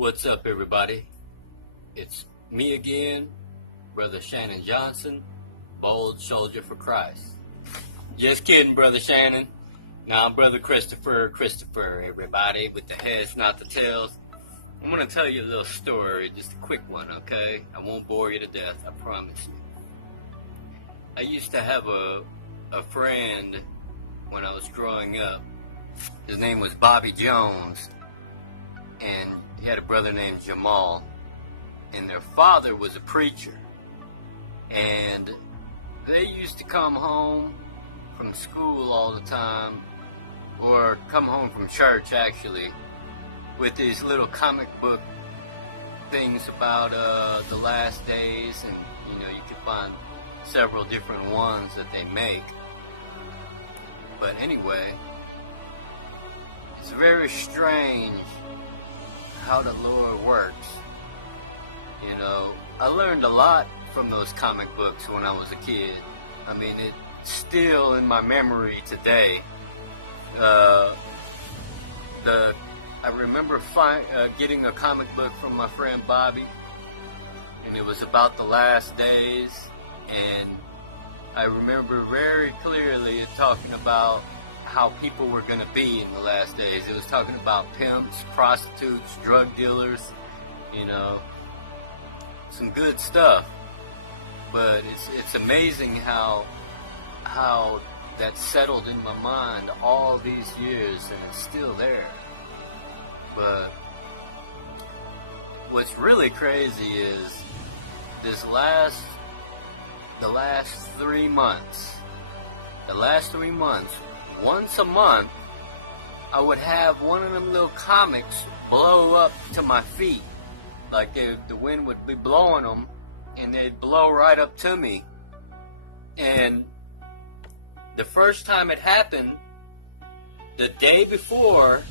What's up, everybody? It's me again, Brother Shannon Johnson, bold soldier for Christ. Just kidding, Brother Shannon. Now I'm Brother Christopher, everybody, with the heads, not the tails. I'm going to tell you a little story, just a quick one, okay? I won't bore you to death, I promise you. I used to have a friend when I was growing up. His name was Bobby Jones, and he had a brother named Jamal, and their father was a preacher, and they used to come home from school all the time, or come home from church actually, with these little comic book things about the last days, and you can find several different ones that they make. But anyway, it's very strange how the Lord works. I learned a lot from those comic books when I was a kid. I mean, it's still in my memory today. I remember getting a comic book from my friend Bobby, and it was about the last days, and I remember very clearly it talking about how people were going to be in the last days. It was talking about pimps, prostitutes, drug dealers, some good stuff. But it's amazing how that settled in my mind all these years, and it's still there. But what's really crazy is the last 3 months. The last 3 months, once a month, I would have one of them little comics blow up to my feet. Like the wind would be blowing them, and they'd blow right up to me. And the first time it happened, the day before,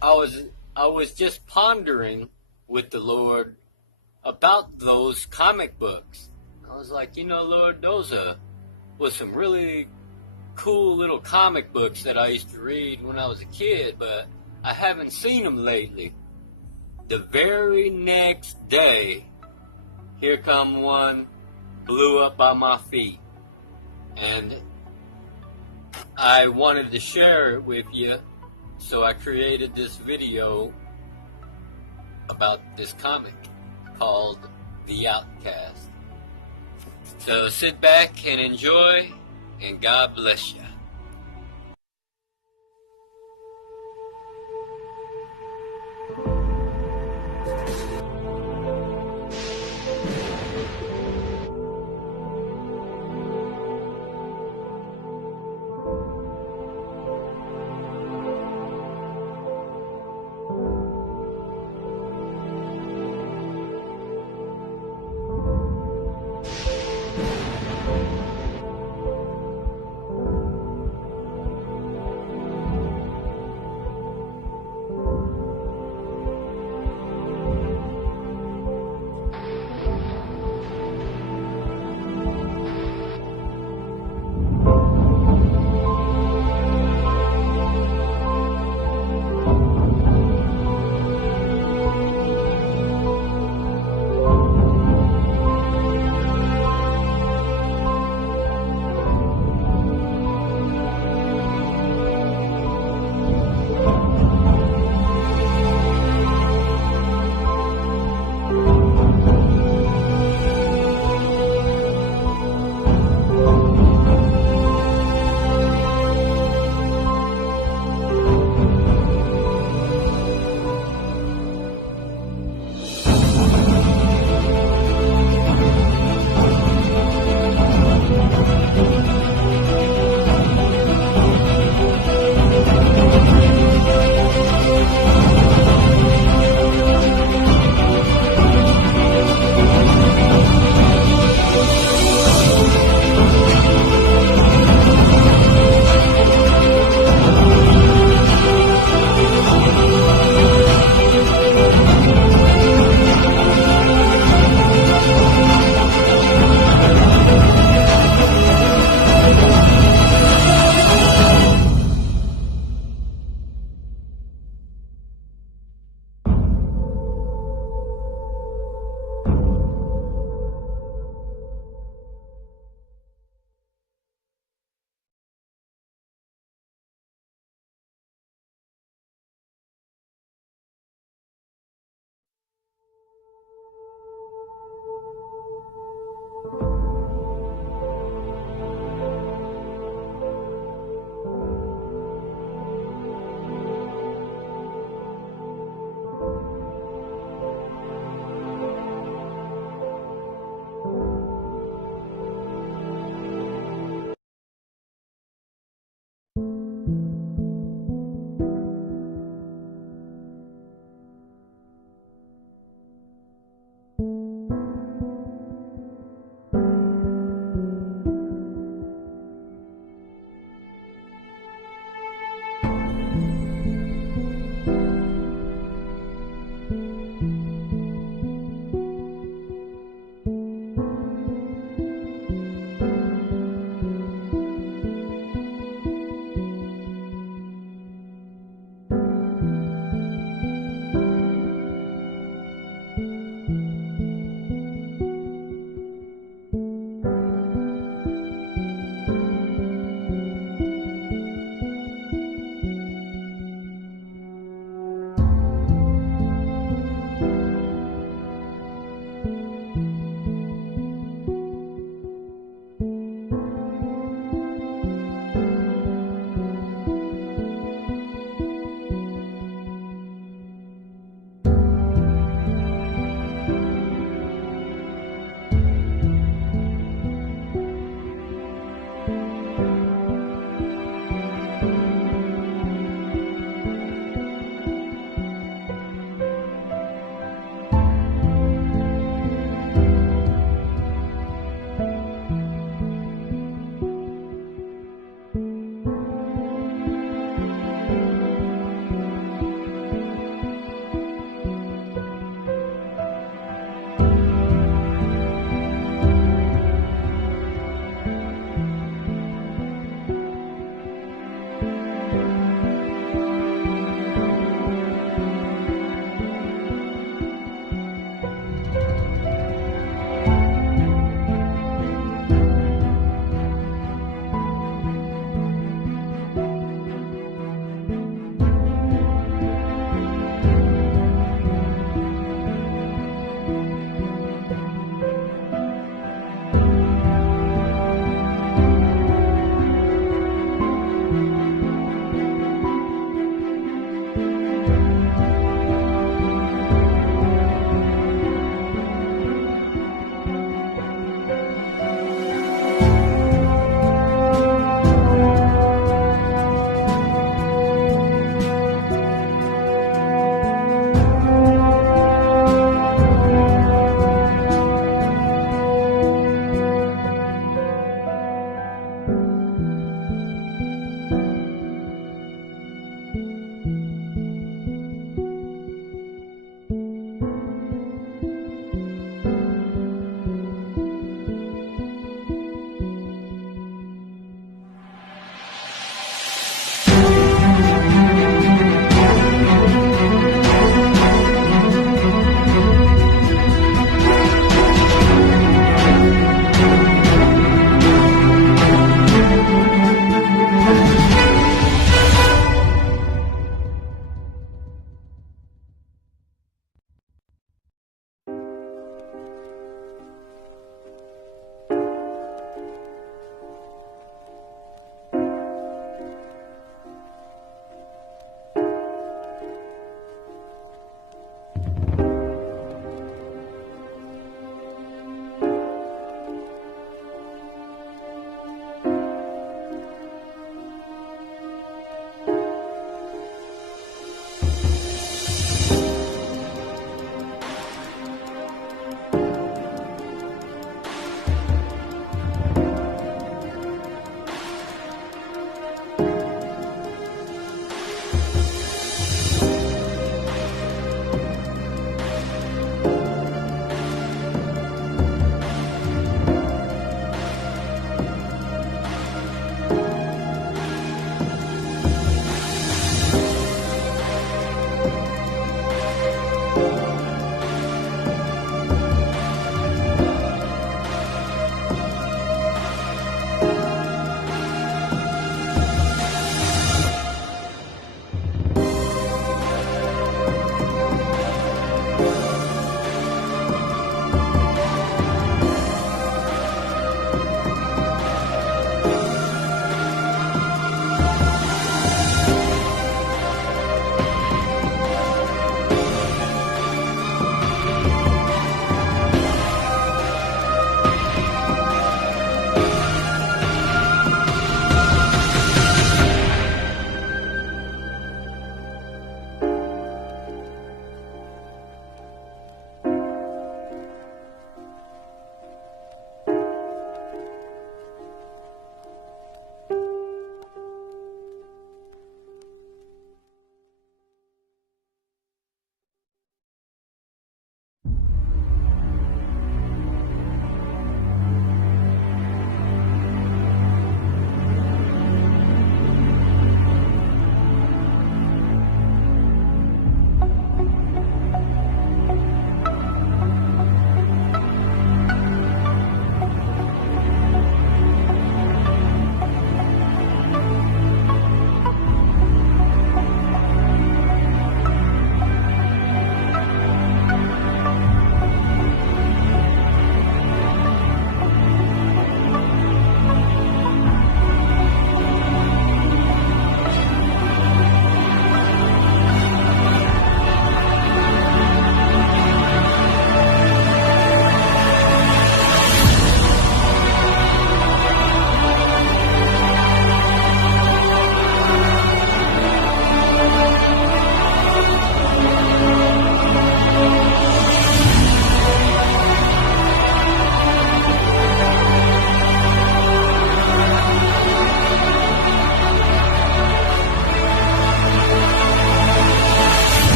I was just pondering with the Lord about those comic books. I was like, Lord, those was some really cool little comic books that I used to read when I was a kid, but I haven't seen them lately. The very next day, here come one, blew up by my feet. And I wanted to share it with you, so I created this video about this comic called The Outcast. So sit back and enjoy, and God bless you.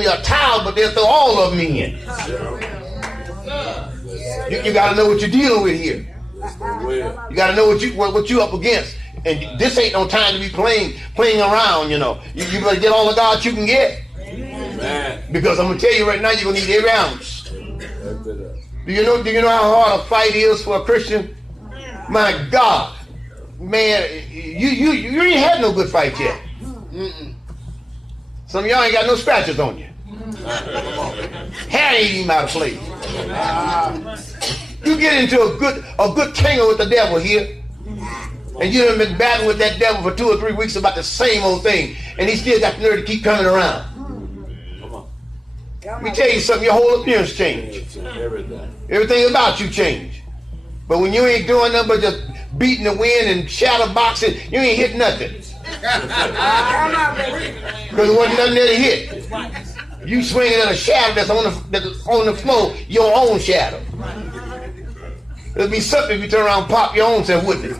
only a towel, but they'll throw all of them in. You got to know what you're dealing with here. You got to know what you up against. And this ain't no time to be playing around, you know. You better get all the God you can get. Amen. Because I'm going to tell you right now, you're going to need every ounce. Do you know how hard a fight is for a Christian? My God. Man, you ain't had no good fight yet. Some of y'all ain't got no scratches on you. Hair ain't even out of place. You get into a good tangle with the devil here, and you done been battling with that devil for 2 or 3 weeks about the same old thing, and he still got the nerve to keep coming around. Let me tell you something, your whole appearance changed. Everything about you changed. But when you ain't doing nothing but just beating the wind and shadow boxing, you ain't hit nothing. Because there wasn't nothing there to hit. You swinging at a shadow that's on the floor, your own shadow. It'd be something if you turn around and pop your own self, wouldn't it?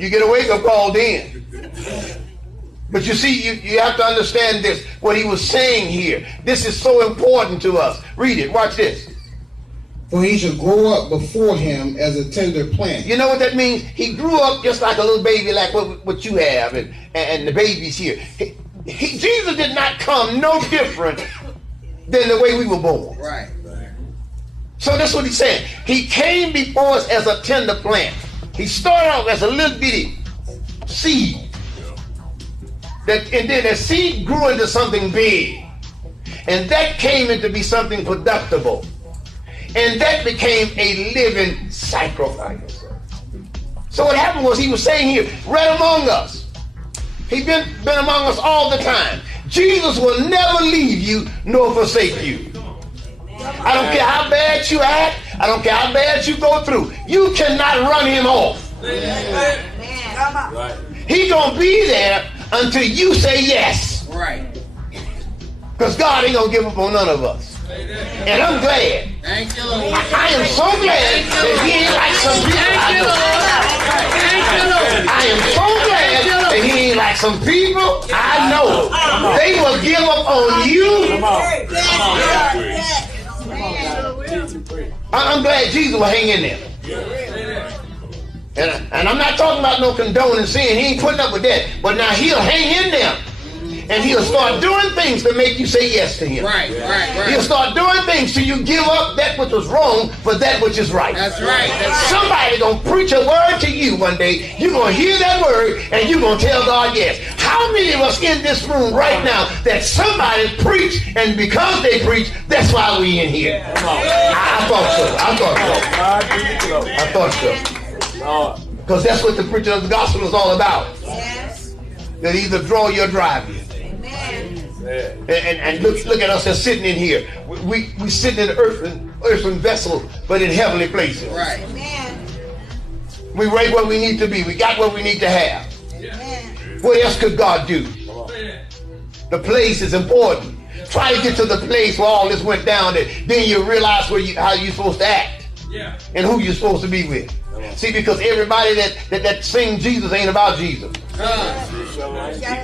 You get a wake-up call then. But you see, you have to understand this, what he was saying here. This is so important to us. Read it. Watch this. For he shall grow up before him as a tender plant. You know what that means? He grew up just like a little baby, like what you have, and the babies here. Jesus did not come no different than the way we were born. Right. So that's what he's saying. He came before us as a tender plant. He started off as a little bitty seed. And then that seed grew into something big. And that came into be something productive. And that became a living sacrifice. So what happened was, he was saying here, right among us. He's been among us all the time. Jesus will never leave you nor forsake you. I don't care how bad you act. I don't care how bad you go through. You cannot run him off. He gonna be there until you say yes. Right. Because God ain't gonna give up on none of us. And I'm glad. Thank you, Lord. I am so glad that he ain't like some people I know. I am so glad that he ain't like some people I know. They will give up on you. I'm glad Jesus will hang in there. And I'm not talking about no condoning sin. He ain't putting up with that. But now he'll hang in there. And he'll start doing things to make you say yes to him. Right. He'll start doing things till you give up that which was wrong for that which is right. That's right. Somebody gonna preach a word to you one day. You're gonna hear that word and you're gonna tell God yes. How many of us in this room right now that somebody preached, and because they preach, that's why we in here? I thought so. Because that's what the preaching of the gospel is all about. Yes. That either draw you or drive you. And look at us that's sitting in here. We sitting in an earthen vessel, but in heavenly places. Right. We right where we need to be. We got what we need to have. What else could God do? The place is important. Try to get to the place where all this went down. Then you realize how you're supposed to act. And who you're supposed to be with. See, because everybody that sing Jesus ain't about Jesus.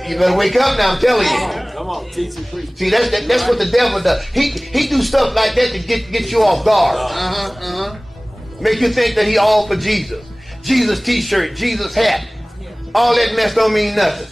You better wake up now, I'm telling you. Come on, teach and preach. See, that's what the devil does. He do stuff like that to get you off guard. Make you think that he all for Jesus. Jesus t-shirt, Jesus hat. All that mess don't mean nothing.